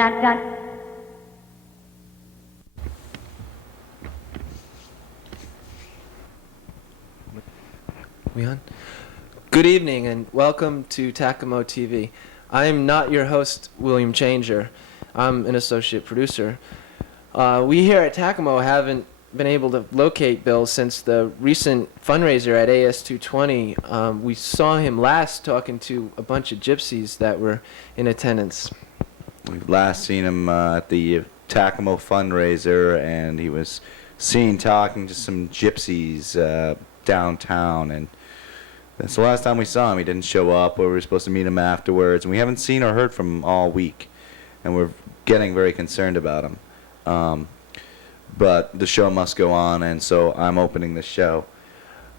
We on? Good evening and welcome to Tacamo TV. I'm not your host, William Changer. I'm an associate producer. We here at Tacamo haven't been able to locate Bill since the recent fundraiser at AS220. We saw him last talking to a bunch of gypsies that were in attendance. We've last seen him at the Tacamo fundraiser, and he was seen talking to some gypsies downtown, and that's the last time we saw him. He didn't show up, or we were supposed to meet him afterwards, and we haven't seen or heard from him all week, and we're getting very concerned about him. But the show must go on, and so I'm opening the show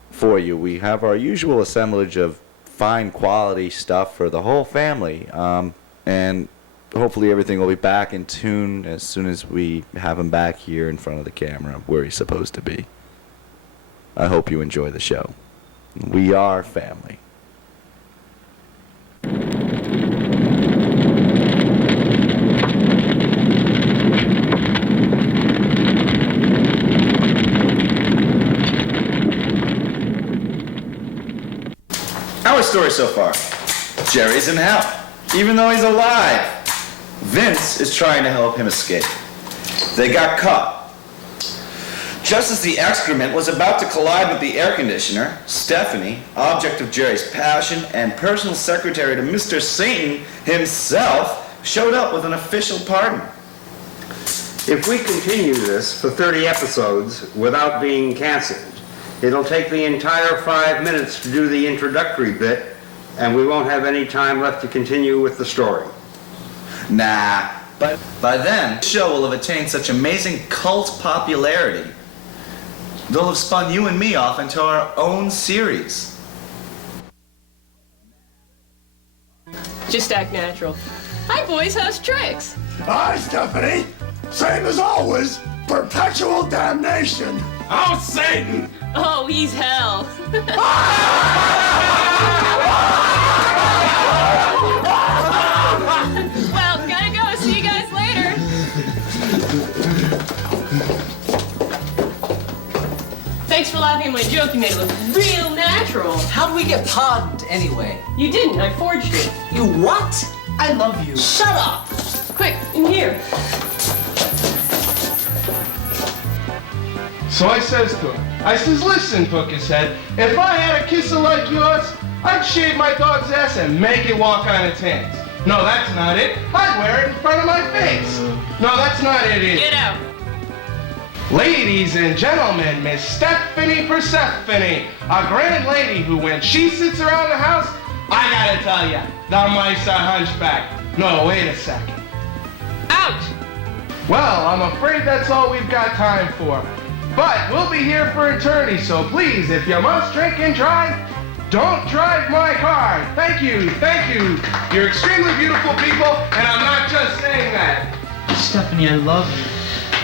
for you. We have our usual assemblage of fine quality stuff for the whole family, and hopefully everything will be back in tune as soon as we have him back here in front of the camera where he's supposed to be. I hope you enjoy the show. We are family. Our story so far. Jerry's in hell, even though he's alive. Vince is trying to help him escape. They got caught. Just as the excrement was about to collide with the air conditioner, Stephanie, object of Jerry's passion and personal secretary to Mr. Satan himself, showed up with an official pardon. If we continue this for 30 episodes without being canceled, it'll take the entire 5 minutes to do the introductory bit, and we won't have any time left to continue with the story. Nah, but by then, the show will have attained such amazing cult popularity. They'll have spun you and me off into our own series. Just act natural. Hi, boys. How's tricks? Hi, Stephanie. Same as always. Perpetual damnation. How's Satan? Oh, he's hell. Well, gotta go. See you guys later. Thanks for laughing at my joke. You made it look real natural. How do we get pardoned anyway? You didn't. I forged it. You what? I love you. Shut up! Quick, in here. So I says to him, listen, Hookishead, if I had a kisser like yours, I'd shave my dog's ass and make it walk on its hands. No, that's not it. I'd wear it in front of my face. No, that's not it either. Get out. Ladies and gentlemen, Miss Stephanie Persephone, a grand lady who, when she sits around the house, I gotta tell ya, the mice are hunchback. No, wait a second. Out. Well, I'm afraid that's all we've got time for. But we'll be here for eternity, so please, if you must drink and drive, don't drive my car. Thank you, thank you. You're extremely beautiful people, and I'm not just saying that. Stephanie, I love you.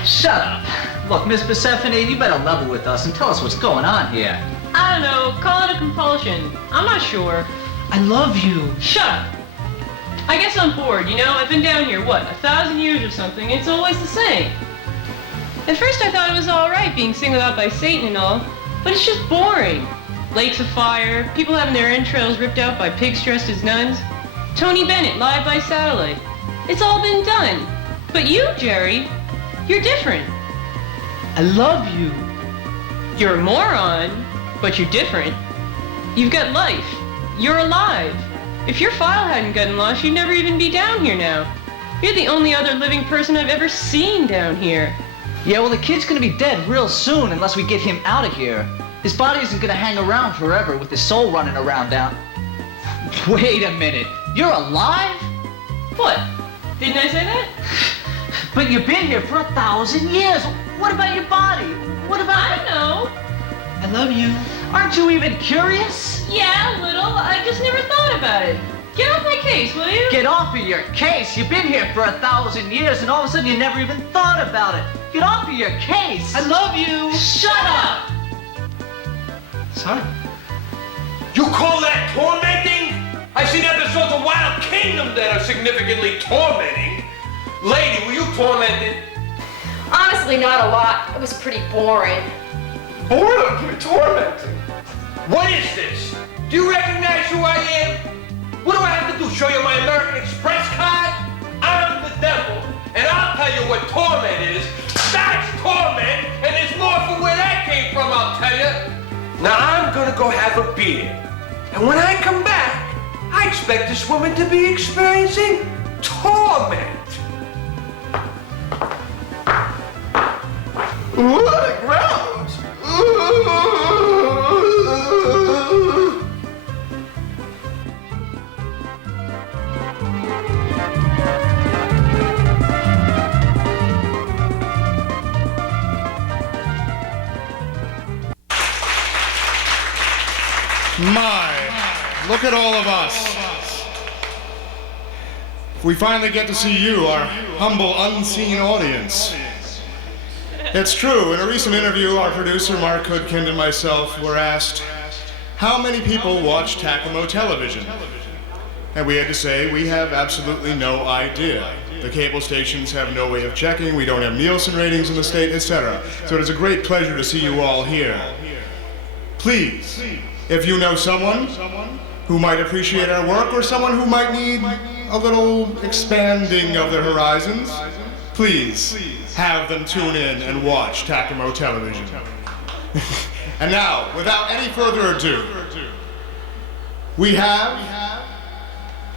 Shut up. Look, Miss Persephone, you better level with us and tell us what's going on here. I don't know. Call it a compulsion. I'm not sure. I love you. Shut up. I guess I'm bored, you know? I've been down here, 1,000 years or something. It's always the same. At first I thought it was all right being singled out by Satan and all, but it's just boring. Lakes of fire, people having their entrails ripped out by pigs dressed as nuns. Tony Bennett live by satellite. It's all been done. But you, Jerry, you're different. I love you. You're a moron, but you're different. You've got life. You're alive. If your file hadn't gotten lost, you'd never even be down here now. You're the only other living person I've ever seen down here. Yeah, well, the kid's gonna be dead real soon unless we get him out of here. His body isn't gonna hang around forever with his soul running around down. Wait a minute. You're alive? What? Didn't I say that? But you've been here for 1,000 years. What about your body? What about... I don't know. I love you. Aren't you even curious? Yeah, a little. I just never thought about it. Get off my case, will you? Get off of your case. You've been here for 1,000 years and all of a sudden you never even thought about it. Get off of your case. I love you. Shut up! Sorry. You call that tormenting? I've seen episodes of Wild Kingdom that are significantly tormenting. Lady, were you tormented? Honestly, not a lot. It was pretty boring. Boredom? Tormenting? What is this? Do you recognize who I am? What do I have to do? Show you my American Express card? I'm the devil, and I'll tell you what torment is. That's torment, and there's more from where that came from, I'll tell you. Now I'm gonna go have a beer, and when I come back, I expect this woman to be experiencing torment. What gross! My, look at all of us. We finally get to see you, our humble, unseen audience. It's true, in a recent interview, our producer, Mark Hoodkind, and myself were asked, how many people watch Tacamo television? And we had to say, we have absolutely no idea. The cable stations have no way of checking, we don't have Nielsen ratings in the state, etc. So it is a great pleasure to see you all here. Please, if you know someone who might appreciate our work or someone who might need a little expanding of their horizons, please have them tune in and watch Tacamo television. And now, without any further ado, we have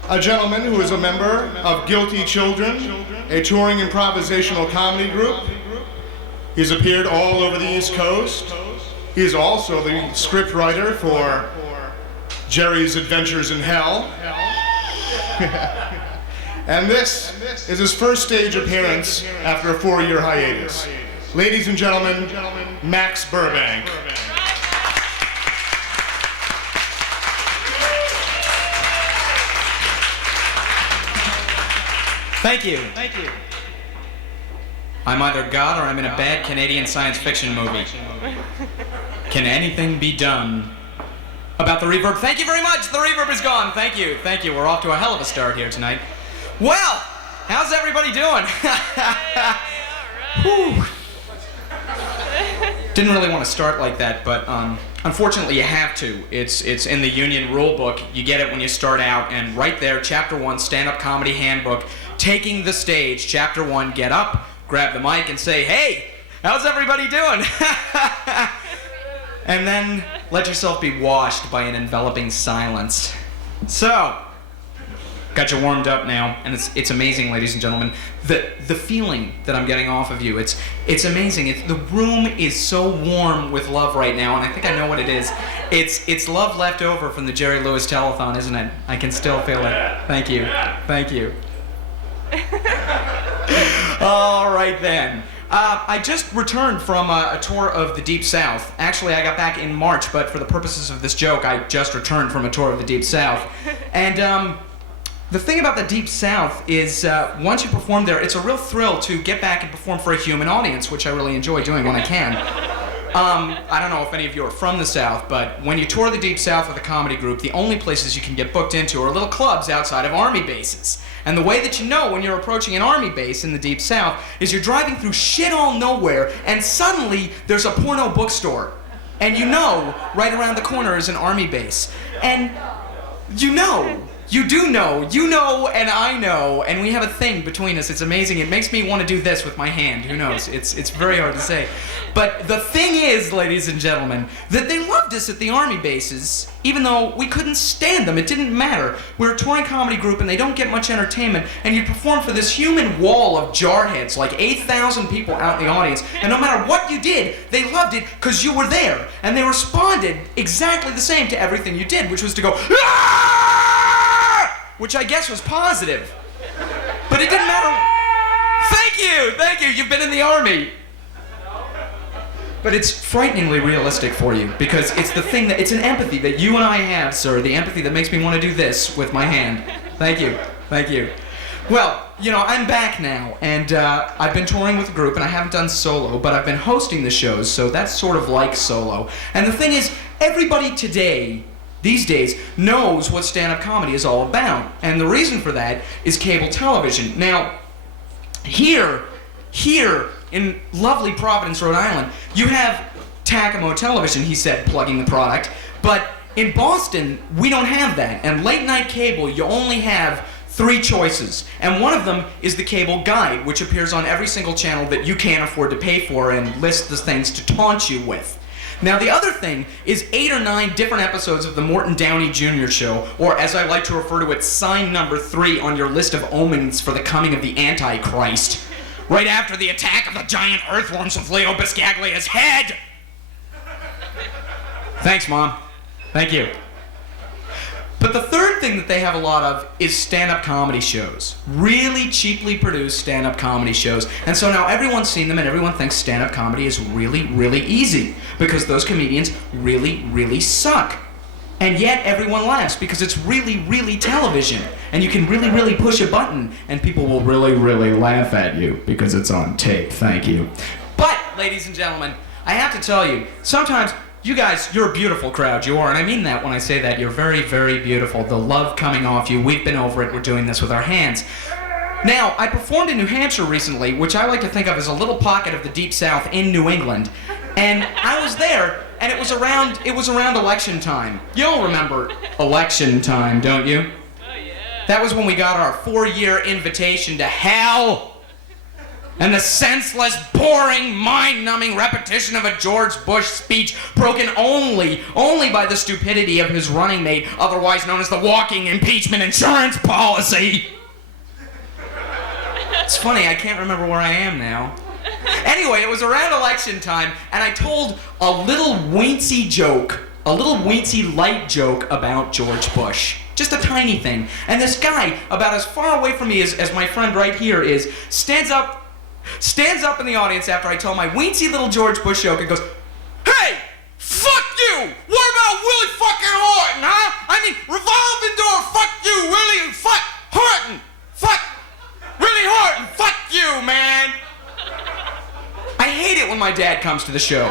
a gentleman who is a member of Guilty Children, a touring improvisational comedy group. He's appeared all over the East Coast. He is also the script writer for Jerry's Adventures in Hell. And this is his first stage appearance after a 4-year hiatus. Ladies and gentlemen, Max Burbank. Thank you. Thank you. I'm either God or I'm in a bad Canadian science fiction movie. Can anything be done about the reverb? Thank you very much. The reverb is gone. Thank you. Thank you. We're off to a hell of a start here tonight. Well, how's everybody doing? Whew. Didn't really want to start like that, but unfortunately you have to. It's in the union rule book. You get it when you start out, and right there, Chapter 1, Stand-Up Comedy Handbook, taking the stage. Chapter 1, get up, grab the mic, and say, hey, how's everybody doing? And then let yourself be washed by an enveloping silence. So, got you warmed up now, and it's amazing, ladies and gentlemen. The feeling that I'm getting off of you, it's amazing. The room is so warm with love right now, and I think I know what it is. It's love left over from the Jerry Lewis telethon, isn't it? I can still feel it. Thank you. Thank you. All right then. I just returned from a tour of the Deep South. Actually, I got back in March, but for the purposes of this joke, I just returned from a tour of the Deep South. And the thing about the Deep South is once you perform there, it's a real thrill to get back and perform for a human audience, which I really enjoy doing when I can. I don't know if any of you are from the South, but when you tour the Deep South with a comedy group, the only places you can get booked into are little clubs outside of Army bases. And the way that you know when you're approaching an Army base in the Deep South is you're driving through shit all nowhere, and suddenly there's a porno bookstore. And you know right around the corner is an Army base. And you know, you do know, you know and I know, and we have a thing between us. It's amazing. It makes me want to do this with my hand. Who knows? It's very hard to say. But the thing is, ladies and gentlemen, that they loved us at the Army bases, even though we couldn't stand them. It didn't matter. We're a touring comedy group and they don't get much entertainment, and you perform for this human wall of jarheads, like 8,000 people out in the audience, and no matter what you did, they loved it because you were there, and they responded exactly the same to everything you did, which was to go, "Aah!" which I guess was positive. But it didn't matter. Thank you, you've been in the Army. But it's frighteningly realistic for you, because it's the thing it's an empathy that you and I have, sir, the empathy that makes me want to do this with my hand. Thank you. Well, you know, I'm back now, and I've been touring with a group, and I haven't done solo, but I've been hosting the shows, so that's sort of like solo. And the thing is, everybody today, these days, knows what stand-up comedy is all about, and the reason for that is cable television. Now, Here in lovely Providence, Rhode Island, you have Tacamo Television, he said, plugging the product. But in Boston, we don't have that. And late night cable, you only have 3 choices. And one of them is the cable guide, which appears on every single channel that you can't afford to pay for and lists the things to taunt you with. Now, the other thing is 8 or 9 different episodes of the Morton Downey Jr. Show, or as I like to refer to it, sign number 3 on your list of omens for the coming of the Antichrist. Right after the attack of the giant earthworms with Leo Biscaglia's head! Thanks, Mom. Thank you. But the third thing that they have a lot of is stand-up comedy shows. Really cheaply produced stand-up comedy shows. And so now everyone's seen them and everyone thinks stand-up comedy is really, really easy because those comedians really, really suck. And yet everyone laughs because it's really, really television. And you can really, really push a button and people will really, really laugh at you because it's on tape. Thank you. But, ladies and gentlemen, I have to tell you, sometimes you guys, you're a beautiful crowd, you are, and I mean that when I say that. You're very, very beautiful. The love coming off you, we've been over it, we're doing this with our hands. Now, I performed in New Hampshire recently, which I like to think of as a little pocket of the Deep South in New England, and I was there, and it was around election time. You all remember election time, don't you? Oh, yeah. That was when we got our 4-year invitation to hell. And the senseless, boring, mind-numbing repetition of a George Bush speech broken only by the stupidity of his running mate, otherwise known as the walking impeachment insurance policy. It's funny, I can't remember where I am now. Anyway, it was around election time, and I told a little wincy joke, a little wincy light joke about George Bush. Just a tiny thing. And this guy, about as far away from me as my friend right here is, stands up in the audience after I tell my weensy little George Bush joke and goes, "Hey, fuck you! What about Willie fucking Horton, huh? I mean, revolving door, fuck you, Willie, fuck Horton, fuck Willie Horton, fuck you, man!" I hate it when my dad comes to the show.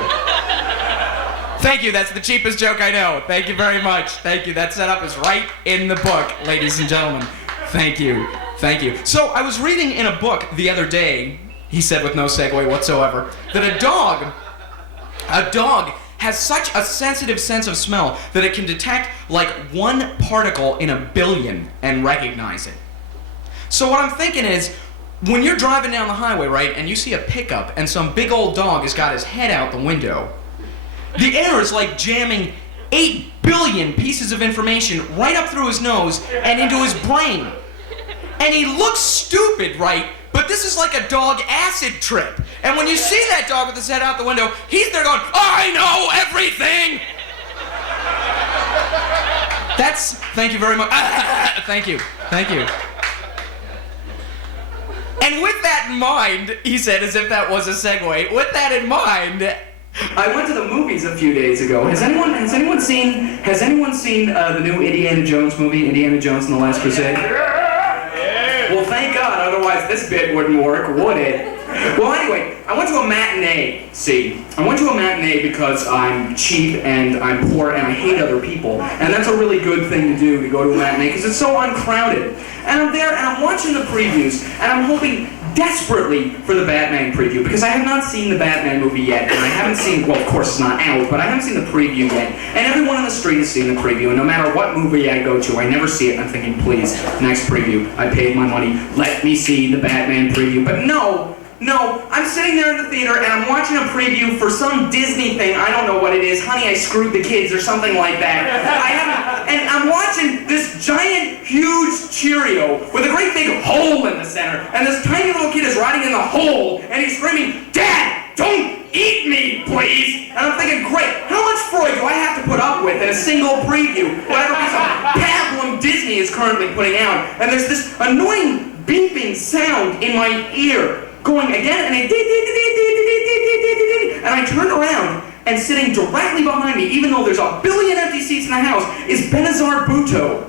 Thank you, that's the cheapest joke I know. Thank you very much. Thank you, that setup is right in the book, ladies and gentlemen. Thank you. Thank you. So I was reading in a book the other day, he said with no segue whatsoever, that a dog has such a sensitive sense of smell that it can detect like 1 particle in a billion and recognize it. So what I'm thinking is, when you're driving down the highway, right, and you see a pickup and some big old dog has got his head out the window, the air is like jamming 8 billion pieces of information right up through his nose and into his brain. And he looks stupid, right? But this is like a dog acid trip. And when you see that dog with his head out the window, he's there going, "I know everything!" Thank you very much. Thank you. And with that in mind, he said, as if that was a segue, with that in mind, I went to the movies a few days ago. Has anyone seen the new Indiana Jones movie, Indiana Jones and the Last Crusade? Well, thank God, otherwise this bit wouldn't work, would it? Well, anyway, I went to a matinee, I went to a matinee because I'm cheap and I'm poor and I hate other people. And that's a really good thing to do, to go to a matinee, because it's so uncrowded. And I'm there and I'm watching the previews, and I'm hoping desperately for the Batman preview, because I have not seen the Batman movie yet, and I haven't seen, well, of course it's not out, but I haven't seen the preview yet. And everyone on the street has seen the preview, and no matter what movie I go to, I never see it. I'm thinking, please, next preview. I paid my money, let me see the Batman preview. But no, I'm sitting there in the theater and I'm watching a preview for some Disney thing. I don't know what it is. Honey, I Screwed the Kids or something like that. And I'm watching this giant, huge Cheerio with a great big hole in the center. And this tiny little kid is riding in the hole and he's screaming, "Dad, don't eat me, please!" And I'm thinking, great, how much Freud do I have to put up with in a single preview? Whatever piece of pablum Disney is currently putting out. And there's this annoying beeping sound in my ear. Going again, and I turned around, and sitting directly behind me, even though there's a billion empty seats in the house, is Benazir Bhutto.